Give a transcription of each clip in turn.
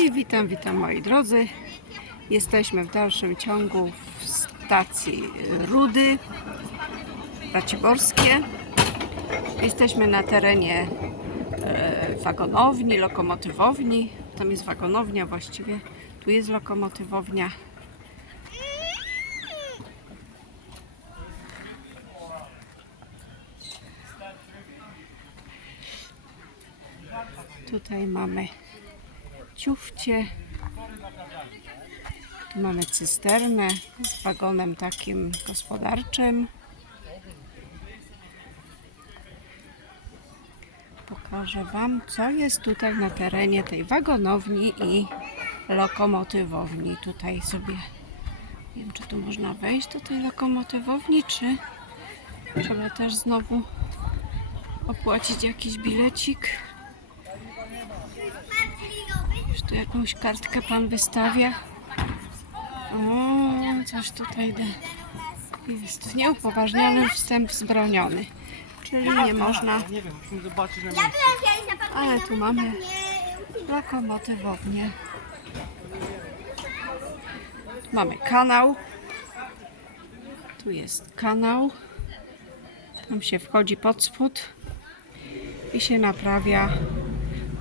I witam, witam moi drodzy. Jesteśmy w dalszym ciągu w stacji Rudy, Raciborskie. Jesteśmy na terenie e, wagonowni, lokomotywowni. Tam jest wagonownia właściwie. Tu jest lokomotywownia. Tutaj mamy ciufcie. Tu mamy cysternę z wagonem takim gospodarczym. Pokażę Wam, co jest tutaj na terenie tej wagonowni i lokomotywowni. Tutaj sobie, nie wiem czy tu można wejść do tej lokomotywowni, czy trzeba też znowu opłacić jakiś bilecik. Już tu jakąś kartkę pan wystawia. O, coś tutaj de- jest. Nieupoważniony wstęp wzbroniony. Czyli nie można, Nie wiem, musimy zobaczyć na ale tu mamy lokomotywownię. Tu mamy kanał. Tu jest kanał. Tam się wchodzi pod spód i się naprawia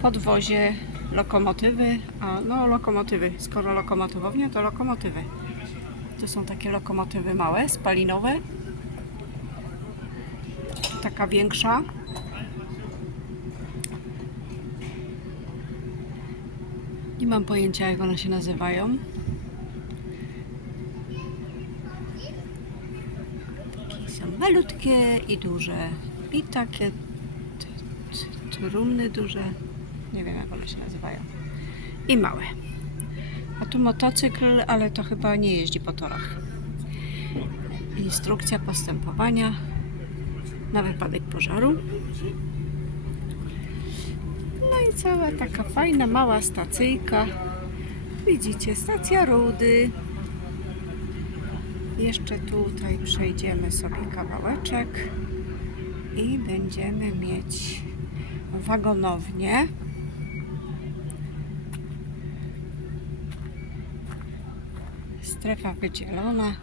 podwozie lokomotywy, a no lokomotywy, skoro lokomotywownia, to lokomotywy. To są takie lokomotywy małe, spalinowe. Taka większa. Nie mam pojęcia, jak one się nazywają. Takie są malutkie i duże. I takie trumny duże. Nie wiem, jak one się nazywają. I małe. A tu motocykl, ale to chyba nie jeździ po torach. Instrukcja postępowania na wypadek pożaru. No i cała taka fajna, mała stacyjka. Widzicie, stacja Rudy. Jeszcze tutaj przejdziemy sobie kawałeczek i będziemy mieć wagonownię. Strefa wydzielona,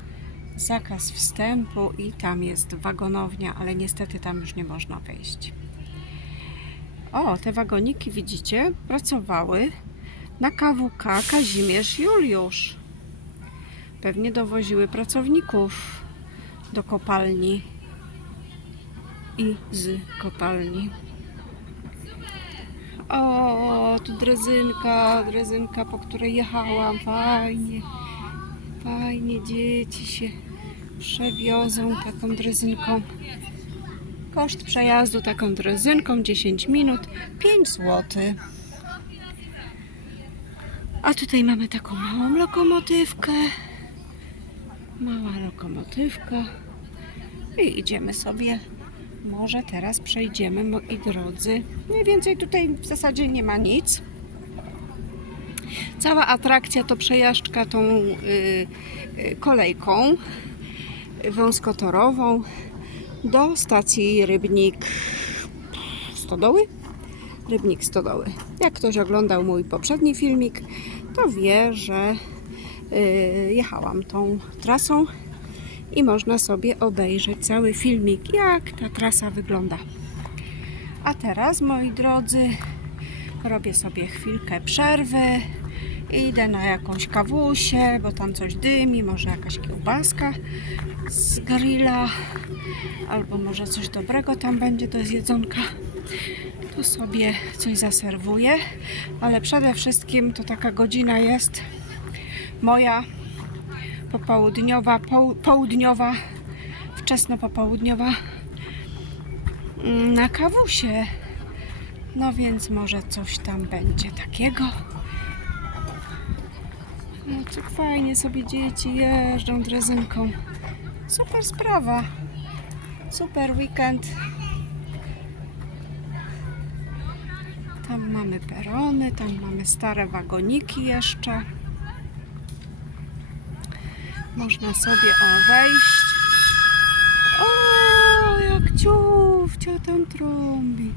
zakaz wstępu i tam jest wagonownia, ale niestety tam już nie można wejść. O, te wagoniki widzicie, pracowały na KWK Kazimierz Juliusz. Pewnie dowoziły pracowników do kopalni i z kopalni. O, tu drezynka, drezynka, po której jechałam. Fajnie, fajnie dzieci się przewiozą taką drezynką. Koszt przejazdu taką drezynką 10 minut 5 zł. A tutaj mamy taką małą lokomotywkę. Mała lokomotywka. I idziemy sobie. Może teraz przejdziemy, moi drodzy. Mniej więcej tutaj w zasadzie nie ma nic. Cała atrakcja to przejażdżka tą y, y, kolejką wąskotorową do stacji Rybnik Stodoły. Rybnik Stodoły. Jak ktoś oglądał mój poprzedni filmik, to wie, że y, jechałam tą trasą i można sobie obejrzeć cały filmik, jak ta trasa wygląda. A teraz, moi drodzy, robię sobie chwilkę przerwy. Idę na jakąś kawusię, bo tam coś dymi, może jakaś kiełbaska z grilla, albo może coś dobrego tam będzie do zjedzonka. Tu sobie coś zaserwuję, ale przede wszystkim to taka godzina jest moja popołudniowa, poł- południowa, wczesno popołudniowa mm, na kawusie. No więc może coś tam będzie takiego. No tak fajnie sobie dzieci jeżdżą drezynką. Super sprawa. Super weekend. Tam mamy perony, tam mamy stare wagoniki jeszcze. Można sobie o wejść. O, jak ciufcia tam trąbi.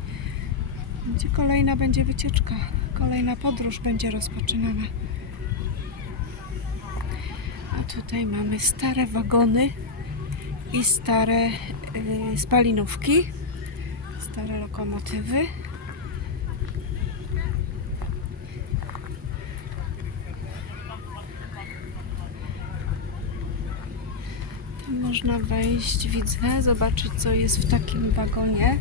Gdzie kolejna będzie wycieczka kolejna podróż będzie rozpoczynana. Tutaj mamy stare wagony i stare y, spalinówki, stare lokomotywy. Można wejść, widzę, zobaczyć co jest w takim wagonie.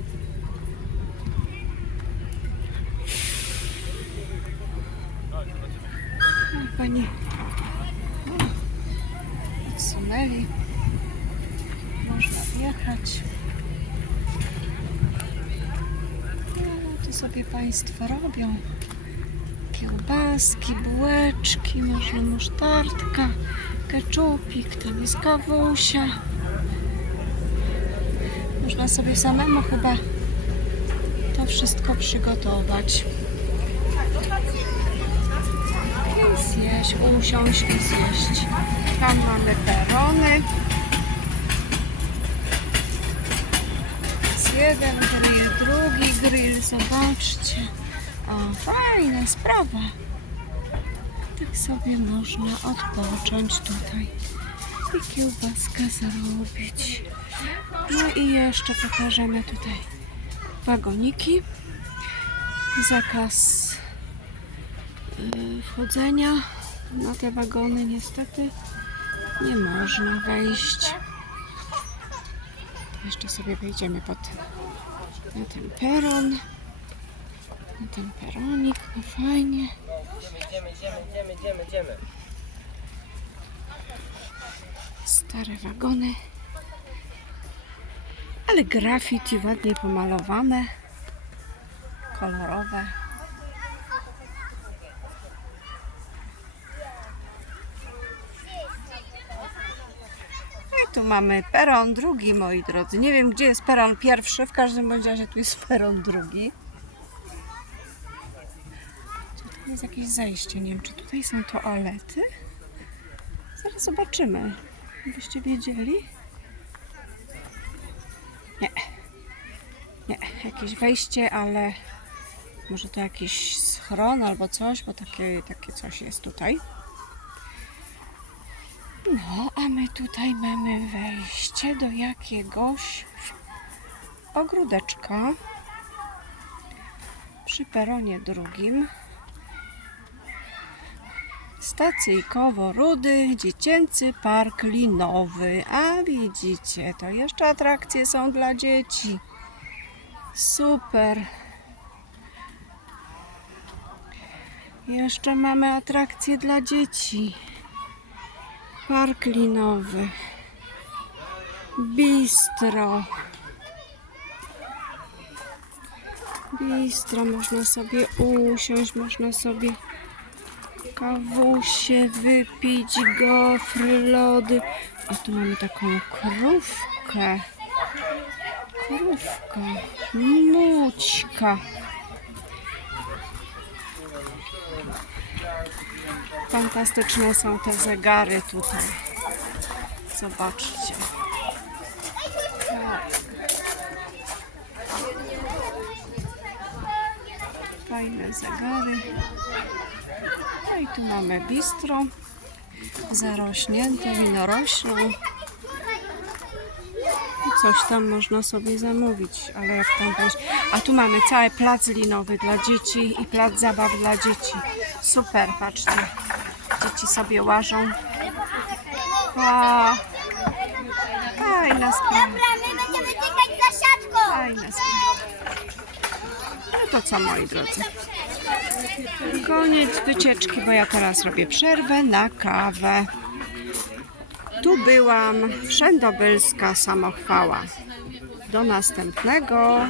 O, Pani odsunęli. Można wjechać. No, tu sobie Państwo robią. Kiełbaski, bułeczki, można musztardka, keczupik, tam jest kawusia. Można sobie samemu chyba to wszystko przygotować. Zjeść, usiąść i zjeść. Tam mamy perony. Jest jeden drugi grill, zobaczcie. O, fajna sprawa. Tak sobie można odpocząć tutaj i kiełbaskę zrobić. No i jeszcze pokażemy tutaj wagoniki. Zakaz wchodzenia na te wagony niestety nie można wejść. Jeszcze sobie wejdziemy pod na ten peron. Na ten peronik, no fajnie. Idziemy, idziemy, idziemy, idziemy. Stare wagony. Ale graffiti ładnie pomalowane. Kolorowe. I tu mamy peron drugi, moi drodzy. Nie wiem, gdzie jest peron pierwszy. W każdym bądź razie tu jest peron drugi. Tu jest jakieś zejście. Nie wiem, czy tutaj są toalety. Zaraz zobaczymy. Byście wiedzieli? Nie. Nie, jakieś wejście, ale może to jakiś schron albo coś, bo takie, takie coś jest tutaj. No, a my tutaj mamy wejście do jakiegoś ogródeczka przy peronie drugim. Stacyjkowo Rudy, dziecięcy park linowy. A widzicie, to jeszcze atrakcje są dla dzieci. Super. Jeszcze mamy atrakcje dla dzieci. Park linowy. Bistro. Bistro, można sobie usiąść, można sobie kawusie wypić, gofry, lody. A tu mamy taką krówkę. Krówka. Mućka. Fantastyczne są te zegary tutaj. Zobaczcie. Fajne zegary. No i tu mamy bistro zarośnięte winoroślą. Coś tam można sobie zamówić, ale jak tam wejść? A tu mamy cały plac linowy dla dzieci i plac zabaw dla dzieci. Super, patrzcie. Dzieci sobie łażą. A, fajna sprawa. Dobra, my będziemy tykać za siatką. Fajna sprawa. No to co moi drodzy? Koniec wycieczki, bo ja teraz robię przerwę na kawę. Tu byłam Wszędobylska Samochwała. Do następnego.